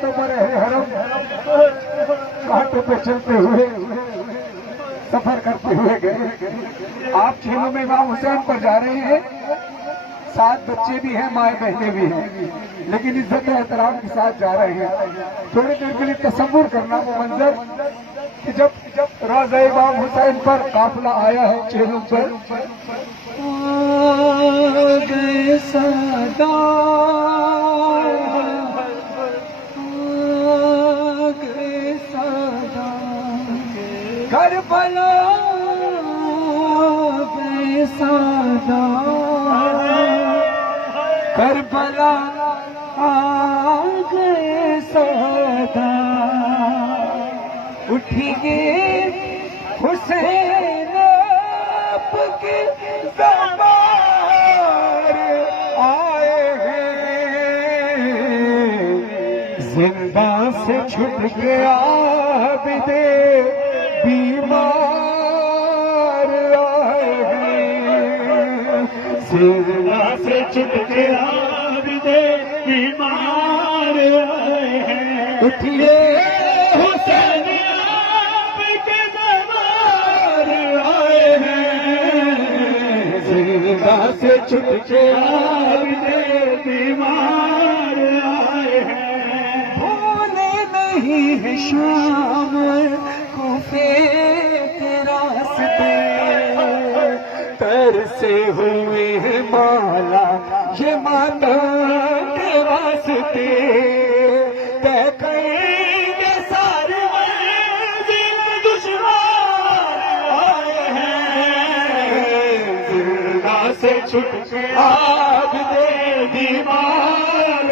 रास्तों पर हरम घाटों पे चलते हुए सफर करते हुए गए। आप छेलों में इमाम हुसैन पर जा रहे हैं, 7 बच्चे भी हैं, माए बहने भी हैं, लेकिन इज्जत एहतराम के साथ जा रहे हैं। थोड़ी देर के लिए तसव्वुर करना वो मंजर कि जब रोज़ा इमाम हुसैन पर काफिला आया है चेलों पर, गए सदा गए सदा करबला गए सदा करबला आ गए सदा उठिए हुसैन आपके दरबार आए हैं। जिंदा से छुट गया बिदे बीमार आए हैं। जिंदा से छुट गया बिदे बीमार आए हैं। उठिए हुसैन आपके दरबार आए हैं। जिंदा से छुट के आए बीमार आए हैं। भूले नहीं है शाम कूफे के रास्ते, तरसे हुए हैं मौला ये माता के वास्ते। से छुट के आग दे दीवार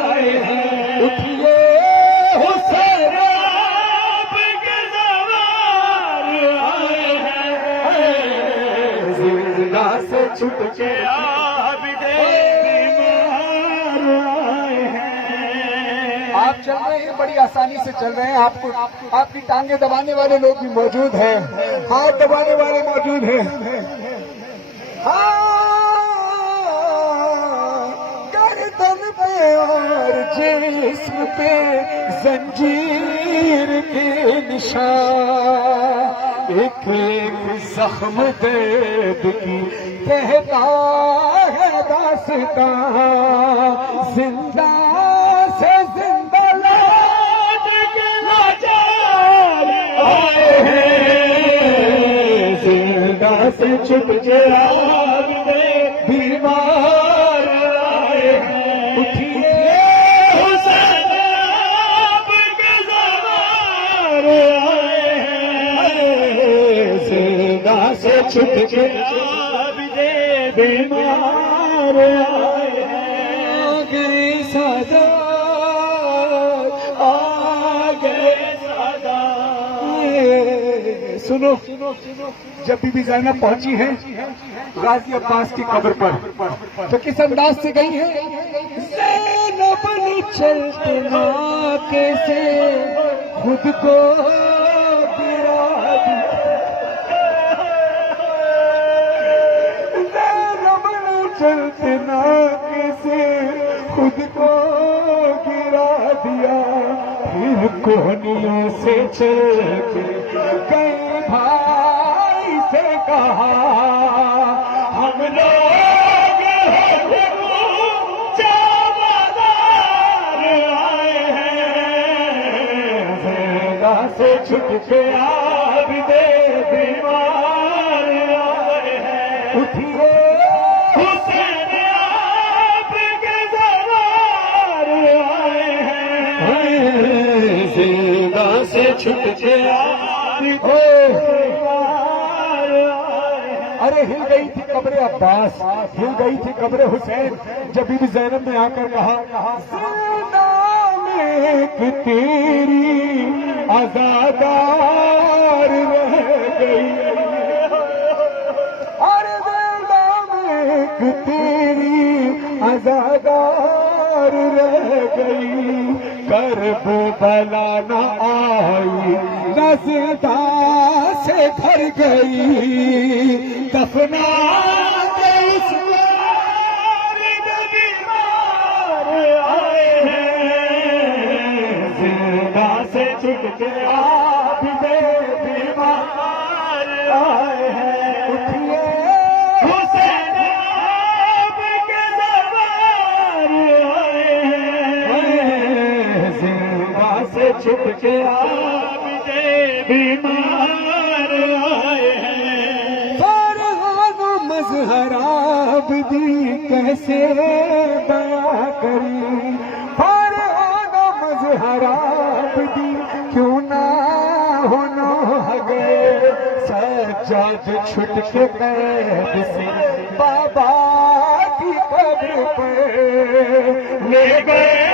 आए हैं। उठिए हुसैन आपके दरबार आए हैं। जिंदा से छुट के आग दे दीवार आए हैं। आप चल रहे हैं, बड़ी आसानी से चल रहे हैं। आपको आपकी टांगे दबाने वाले लोग भी मौजूद हैं, हाथ दबाने वाले मौजूद हैं। गर्दन पे और जिस्म पे जंजीर के निशान, एक एक जख्म दर्द की कहता है दास्तां। जिंदा से जिंदा लौट के लाचार आए हैं। जिंदा से छुप के आग में बीमार आए हैं। उठिए हुसैन आपके दरबार आए हैं। जिंदा से छुप के आग में बीमार आए हैं। आ गए सदा आ गए सदा। सुनो, जब बीबी ज़ैनब पहुंची है गाजी अब्बास की कब्र पर, तो किस अंदाज से गई है? ज़ैनब ने चलते नाके से खुद को गिरा दिया। ज़ैनब ने चलते नाके से खुद को गिरा दिया। फिर कोहनियों से चल के गए भाई से कहा, हम लोग आए हैं। जिंदा से छुट के आग दे बीमार आए हैं। उठिए हुसैन आपके दरबार आए हैं। जिंदा से छुट के अरे हिल गई थी कब्र अब्बास, हिल गई थी कब्र हुसैन, जब बीबी ज़ैनब ने आकर कहा, ज़िंदा में कि तेरी आज़ादार रह गई। अरे ज़िंदा में कि तेरी आज़ादार रह गई। करबला न आई न ज़िंदा से भर गई। दफना के इस बीमार आए हैं। कैसे बयां करी, पर होना मजहराब दी क्यों ना होना गए। सज्जाद छुट के कैद से बाबा की कब्र पे ले गए।